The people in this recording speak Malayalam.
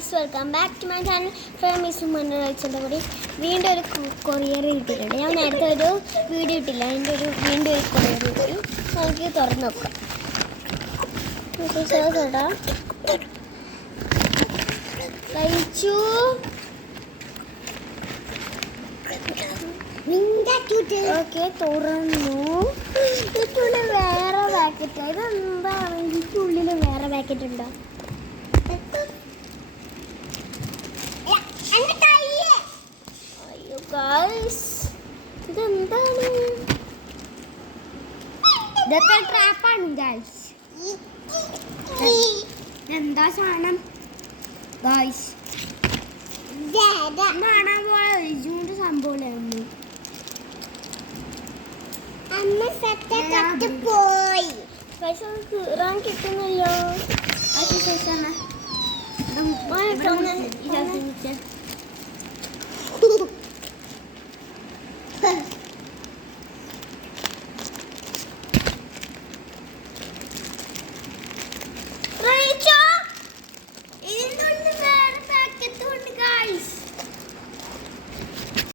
Guys, welcome back to my channel famous മണ്ണുവെച്ചൻ്റെ കൂടി വീണ്ടും ഒരു കൊറിയർ കിട്ടിയിട്ടുണ്ട്. ഞാൻ നേരത്തെ ഒരു വീഡിയോ ഇട്ടില്ല, അതിൻ്റെ വീണ്ടും ഒരു കൊറിയർ കിട്ടി. നമുക്ക് തുറന്ന് നോക്കാം. ചേട്ടാ കഴിച്ചു. ഓക്കെ, തുറന്നു. ഇതിൻ്റെ വേറെ പാക്കറ്റ്. ഇതെന്താണ്? ഇതിൻ്റെ ഉള്ളിൽ വേറെ പാക്കറ്റ് ഉണ്ടോ? അയ്യോ ഗായ്സ്, ഇതെന്താണ്? ഇതൊക്കെ ട്രാപ്പാണ് ഗായ്സ്. എന്താ സാധനം ഗായ്സ്? കാണാൻ പോയ സംഭവമായിരുന്നു. കീറാൻ കിട്ടുന്നല്ലോ.